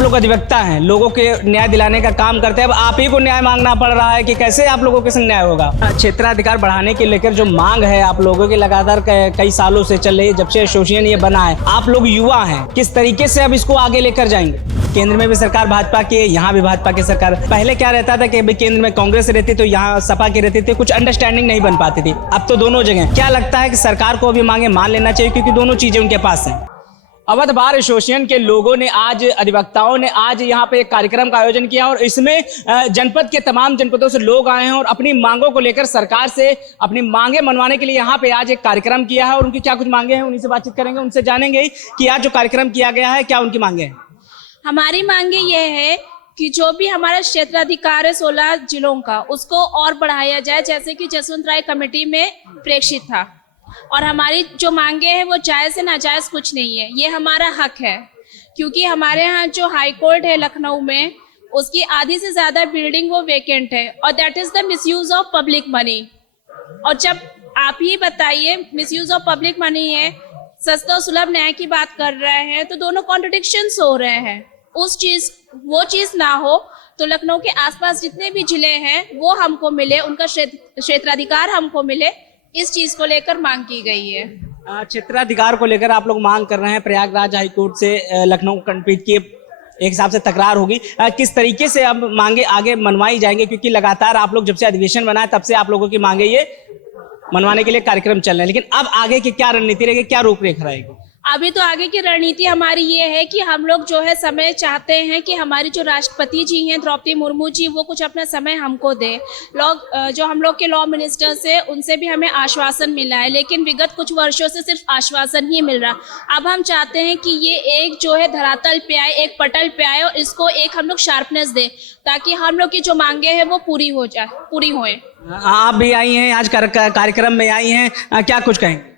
आप लोग अधिवक्ता हैं, लोगों के न्याय दिलाने का काम करते हैं। अब आप ही को न्याय मांगना पड़ रहा है कि कैसे आप लोगों के संग न्याय होगा। क्षेत्राधिकार बढ़ाने के लेकर जो मांग है आप लोगों की लगातार कई सालों से चल रही है, जब से एसोसिएशन ये बना है। आप लोग युवा हैं, किस तरीके से अब इसको आगे लेकर जाएंगे? केंद्र में भी सरकार भाजपा की है, यहाँ भी भाजपा की सरकार। पहले क्या रहता था कि अभी केंद्र में कांग्रेस रहती तो यहाँ सपा की रहती थी, कुछ अंडरस्टैंडिंग नहीं बन पाती थी। अब तो दोनों जगह क्या लगता है कि सरकार को भी मांगे मान लेना चाहिए, क्योंकि दोनों चीजें उनके पास हैं। अवध बार एसोसिएशन के लोगों ने आज, अधिवक्ताओं ने आज यहाँ पे एक कार्यक्रम का आयोजन किया और इसमें जनपद के तमाम जनपदों से लोग आए हैं और अपनी मांगों को लेकर सरकार से अपनी मांगे मनवाने के लिए यहाँ पे आज एक कार्यक्रम किया है। और उनकी क्या कुछ मांगे हैं, उन्हीं से बातचीत करेंगे, उनसे जानेंगे कि आज जो कार्यक्रम किया गया है क्या उनकी मांगे हैं। हमारी मांगे ये है कि जो भी हमारा क्षेत्राधिकार है 16 जिलों का, उसको और बढ़ाया जाए, जैसे कि जसवंत राय कमेटी में प्रेक्षित था। और हमारी जो मांगे हैं वो जायज़ से नाजायज़ कुछ नहीं है, ये हमारा हक है। क्योंकि हमारे यहाँ जो हाई कोर्ट है लखनऊ में, उसकी आधी से ज़्यादा बिल्डिंग वो वेकेंट है और that is the misuse of public money. और जब आप ही बताइए मिसयूज ऑफ पब्लिक मनी है, सस्ता और सुलभ न्याय की बात कर रहे हैं, तो दोनों कॉन्ट्रडिक्शंस हो रहे हैं। वो चीज़ ना हो तो लखनऊ के आसपास जितने भी जिले हैं वो हमको मिले, उनका क्षेत्राधिकार हमको मिले, इस चीज को लेकर मांग की गई है। क्षेत्राधिकार को लेकर आप लोग मांग कर रहे हैं, प्रयागराज हाईकोर्ट से लखनऊ खंडपीठ की एक हिसाब से तकरार होगी। किस तरीके से अब मांगे आगे मनवाई जाएंगे, क्योंकि लगातार आप लोग जब से अधिवेशन बना है तब से आप लोगों की मांगे ये मनवाने के लिए कार्यक्रम चल रहे हैं, लेकिन अब आगे की क्या रणनीति रहेगी, क्या रूपरेखा रहेगी? अभी तो आगे की रणनीति हमारी ये है कि हम लोग जो है समय चाहते हैं कि हमारी जो राष्ट्रपति जी हैं द्रौपदी मुर्मू जी, वो कुछ अपना समय हमको दे। लोग जो हम लोग के लॉ मिनिस्टर्स है उनसे भी हमें आश्वासन मिला है, लेकिन विगत कुछ वर्षों से सिर्फ आश्वासन ही मिल रहा। अब हम चाहते हैं कि ये एक जो है धरातल पे आए, एक पटल पे आए और इसको एक हम लोग शार्पनेस दे, ताकि हम लोग की जो मांगे हैं वो पूरी होए। आप भी आई हैं आज कार्यक्रम में आई हैं, क्या कुछ कहें?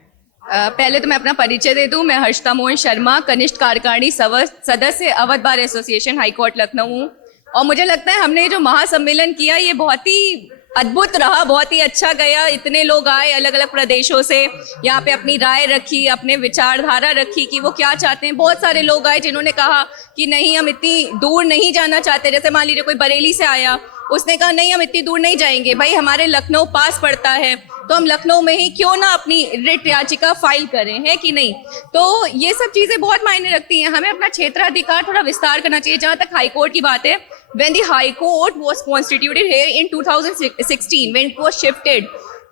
पहले तो मैं अपना परिचय दे दूं। मैं हर्षिता मोहन शर्मा, कनिष्ठ कार्यकारिणी सदस्य Awadh bar association high court Lucknow हूँ। और मुझे लगता है हमने जो महासम्मेलन किया ये बहुत ही अद्भुत रहा, बहुत ही अच्छा गया। इतने लोग आए अलग अलग प्रदेशों से, यहाँ पे अपनी राय रखी, अपने विचारधारा रखी कि वो क्या चाहते हैं। बहुत सारे लोग आए जिन्होंने कहा कि नहीं हम इतनी दूर नहीं जाना चाहते। जैसे मान लीजिए कोई बरेली से आया, उसने कहा नहीं हम इतनी दूर नहीं जाएंगे, भाई हमारे लखनऊ पास पड़ता है तो हम लखनऊ में ही क्यों ना अपनी रिट याचिका फाइल करें, है कि नहीं। तो ये सब चीज़ें बहुत मायने रखती हैं। हमें अपना क्षेत्राधिकार थोड़ा विस्तार करना चाहिए। जहाँ तक हाई कोर्ट की बात है, when the high court was constituted here in 2016 when it was shifted,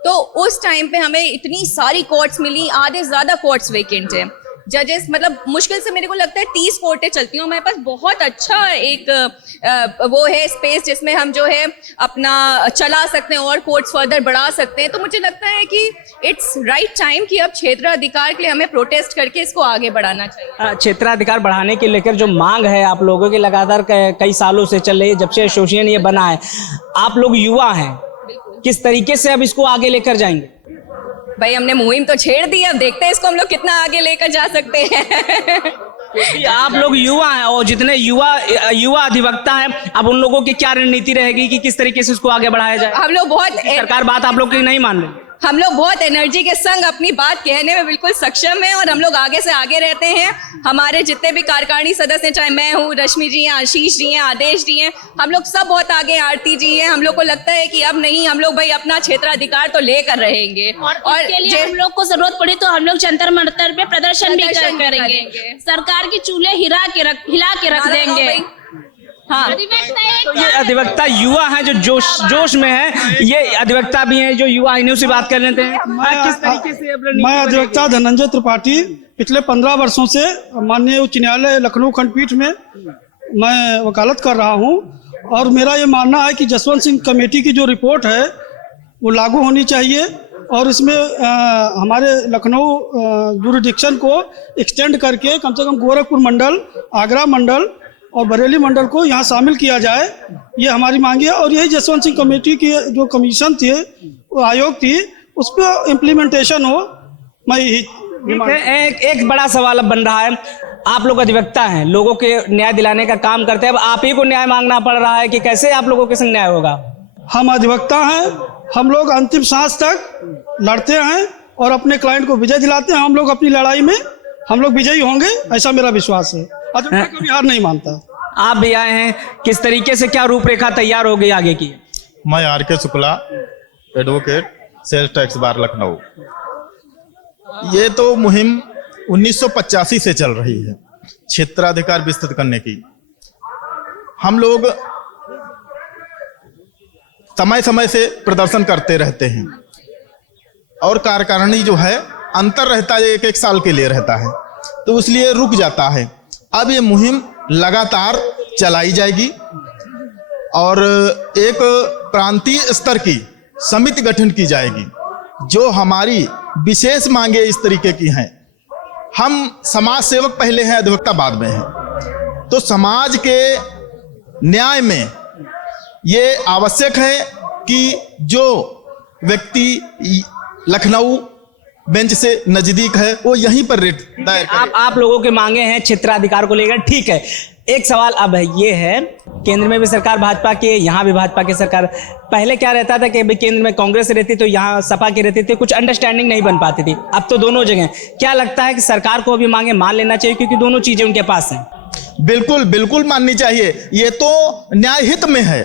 तो उस टाइम पे हमें इतनी सारी कोर्ट्स मिली, आधे ज़्यादा कोर्ट्स वेकेंट है। जजेस मतलब मुश्किल से मेरे को लगता है 30 कोर्टें चलती हैं। हमारे पास बहुत अच्छा एक वो है स्पेस जिसमें हम जो है अपना चला सकते हैं और कोर्ट्स फर्दर बढ़ा सकते हैं। तो मुझे लगता है कि इट्स राइट टाइम कि अब क्षेत्राधिकार के लिए हमें प्रोटेस्ट करके इसको आगे बढ़ाना चाहिए। क्षेत्राधिकार बढ़ाने के लेकर जो मांग है आप लोगों की लगातार कई सालों से चल रही है, जब से एसोसिएशन ये बना है। आप लोग युवा हैं, किस तरीके से अब इसको आगे लेकर जाएंगे? भाई हमने मुहिम तो छेड़ दी, अब देखते हैं इसको हम लोग कितना आगे लेकर जा सकते हैं। क्योंकि आप लोग युवा हैं और जितने युवा अधिवक्ता हैं, अब उन लोगों की क्या रणनीति रहेगी कि किस तरीके से इसको आगे बढ़ाया जाए? हम लोग बहुत सरकार बात आप लोग की नहीं मान रही। हम लोग बहुत एनर्जी के संग अपनी बात कहने में बिल्कुल सक्षम हैं और हम लोग आगे से आगे रहते हैं। हमारे जितने भी कार्यकारिणी सदस्य हैं, चाहे मैं हूँ, रश्मि जी हैं, आशीष जी हैं, आदेश जी हैं, हम लोग सब बहुत आगे, आरती जी हैं। हम लोग को लगता है कि अब नहीं, हम लोग भाई अपना क्षेत्राधिकार तो लेकर रहेंगे और इसके लिए हम लोग को जरूरत पड़ी तो हम लोग जंतर मंतर पे प्रदर्शन भी करेंगे। सरकार की चूल्हे हिला के रख देंगे। हाँ, तो ये अधिवक्ता युवा हैं जो जोश में है, ये अधिवक्ता भी हैं जो युवा, इन्हीं से बात कर लेते हैं। किस तरीके से मैं अधिवक्ता धनंजय त्रिपाठी पिछले 15 वर्षों से माननीय उच्च न्यायालय लखनऊ खंडपीठ में मैं वकालत कर रहा हूं और मेरा ये मानना है कि जसवंत सिंह कमेटी की जो रिपोर्ट है वो लागू होनी चाहिए और इसमें हमारे लखनऊ जुरिडिक्शन को एक्सटेंड करके कम से कम गोरखपुर मंडल, आगरा मंडल और बरेली मंडल को यहाँ शामिल किया जाए, ये हमारी मांग है। और यही जसवंत सिंह कमेटी की जो कमीशन थी, वो आयोग थी, उस पर इम्प्लीमेंटेशन हो। मैं एक बड़ा सवाल अब बन रहा है, आप लोग अधिवक्ता हैं, लोगों के न्याय दिलाने का काम करते हैं। अब आप ही को न्याय मांगना पड़ रहा है कि कैसे आप लोगों के संग न्याय होगा? हम अधिवक्ता हैं, हम लोग अंतिम सांस तक लड़ते हैं और अपने क्लाइंट को विजय दिलाते हैं। हम लोग अपनी लड़ाई में हम लोग विजयी होंगे, ऐसा मेरा विश्वास है। अधिवक्ता कभी हार नहीं मानता। आप भी आए हैं, किस तरीके से क्या रूपरेखा तैयार हो गई आगे की? मैं R K. Shukla, advocate, sales tax bar Lucknow. ये तो मुहिम 1985 से चल रही है, क्षेत्राधिकार विस्तृत करने की। हम लोग समय समय से प्रदर्शन करते रहते हैं और कार्यकारिणी जो है अंतर रहता है, एक साल के लिए रहता है, तो इसलिए रुक जाता है। अब ये मुहिम लगातार चलाई जाएगी और एक प्रांतीय स्तर की समिति गठन की जाएगी। जो हमारी विशेष मांगे इस तरीके की हैं, हम समाज सेवक पहले हैं, अधिवक्ता बाद में हैं, तो समाज के न्याय में ये आवश्यक है कि जो व्यक्ति लखनऊ बेंच से नजदीक है वो यहीं पर रेट दायर करे। आप लोगों के मांगे हैं क्षेत्राधिकार को लेकर, ठीक है। एक सवाल अब ये है, केंद्र में भी सरकार भाजपा की, यहाँ भी भाजपा की सरकार। पहले क्या रहता था कि केंद्र में कांग्रेस रहती तो यहाँ सपा की रहती थी, कुछ अंडरस्टैंडिंग नहीं बन पाती थी। अब तो दोनों जगह, क्या लगता है कि सरकार को भी मांगे मान लेना चाहिए क्योंकि दोनों चीजें उनके पास हैं? बिल्कुल बिल्कुल माननी चाहिए। ये तो न्याय हित में है,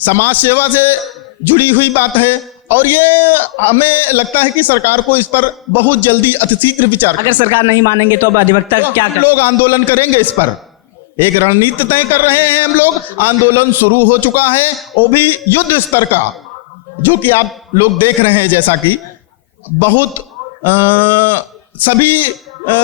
समाज सेवा से जुड़ी हुई बात है और ये हमें लगता है कि सरकार को इस पर बहुत जल्दी अतिशीघ्र विचार। अगर सरकार नहीं मानेंगे तो अब अधिवक्ता तो क्या हम लोग आंदोलन करेंगे, इस पर एक रणनीति तय कर रहे हैं हम लोग। आंदोलन शुरू हो चुका है, वो भी युद्ध स्तर का, जो कि आप लोग देख रहे हैं, जैसा कि बहुत सभी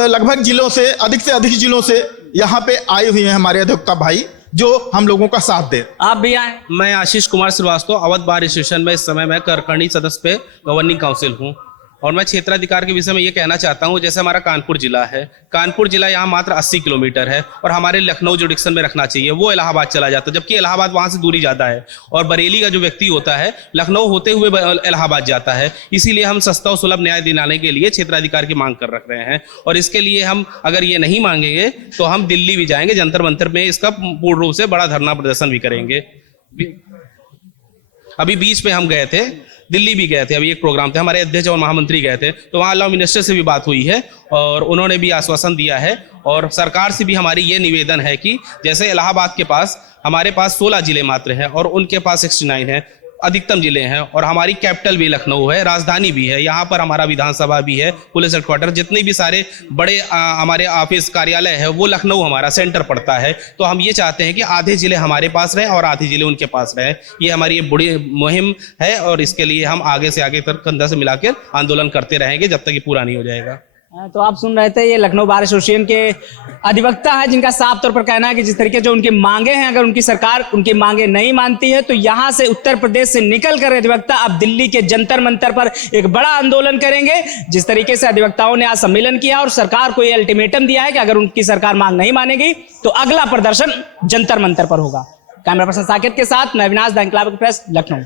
लगभग जिलों से अधिक जिलों से यहाँ पे आए हुए हैं हमारे अधिवक्ता भाई, जो हम लोगों का साथ दे। आप भी आए? मैं आशीष कुमार श्रीवास्तव, अवध बार एसोसिएशन में इस समय मैं कार्यकारिणी सदस्य पे गवर्निंग काउंसिल हूँ और मैं क्षेत्राधिकार के विषय में ये कहना चाहता हूँ, जैसे हमारा कानपुर जिला है, कानपुर जिला यहाँ मात्र 80 किलोमीटर है और हमारे लखनऊ जुडिक्शन में रखना चाहिए, वो इलाहाबाद चला जाता है, जबकि इलाहाबाद वहाँ से दूरी ज़्यादा है और बरेली का जो व्यक्ति होता है लखनऊ होते हुए इलाहाबाद जाता है। इसीलिए हम सस्ता और सुलभ न्याय दिलाने के लिए क्षेत्राधिकार की मांग कर रख रहे हैं और इसके लिए हम अगर ये नहीं मांगेंगे तो हम दिल्ली भी जाएंगे, जंतर मंतर में इसका पूर्ण रूप से बड़ा धरना प्रदर्शन भी करेंगे। अभी बीच में हम गए थे, दिल्ली भी गए थे, अभी एक प्रोग्राम थे, हमारे अध्यक्ष और महामंत्री गए थे, तो वहाँ लॉ मिनिस्टर से भी बात हुई है और उन्होंने भी आश्वासन दिया है और सरकार से भी हमारी ये निवेदन है कि जैसे इलाहाबाद के पास हमारे पास 16 जिले मात्र हैं और उनके पास 69 है, अधिकतम जिले हैं और हमारी कैपिटल भी लखनऊ है, राजधानी भी है, यहाँ पर हमारा विधानसभा भी है, पुलिस हेडक्वार्टर, जितने भी सारे बड़े हमारे ऑफिस कार्यालय है वो लखनऊ हमारा सेंटर पड़ता है। तो हम ये चाहते हैं कि आधे जिले हमारे पास रहे और आधे जिले उनके पास रहे। ये हमारी ये बड़ी मुहिम है और इसके लिए हम आगे से आगे तक कंधा से मिलाकर आंदोलन करते रहेंगे जब तक ये पूरा नहीं हो जाएगा। तो आप सुन रहे थे, ये लखनऊ बार एसोसिएशन के अधिवक्ता है जिनका साफ तौर पर कहना है कि जिस तरीके जो उनकी मांगे हैं, अगर उनकी सरकार उनकी मांगे नहीं मानती है तो यहाँ से उत्तर प्रदेश से निकल कर अधिवक्ता अब दिल्ली के जंतर मंतर पर एक बड़ा आंदोलन करेंगे। जिस तरीके से अधिवक्ताओं ने आज सम्मेलन किया और सरकार को यह अल्टीमेटम दिया है कि अगर उनकी सरकार मांग नहीं मानेगी तो अगला प्रदर्शन जंतर मंतर पर होगा। कैमरा पर्सन साकेत के साथ मैं अविनाश द इनकलाब एक्सप्रेस, लखनऊ।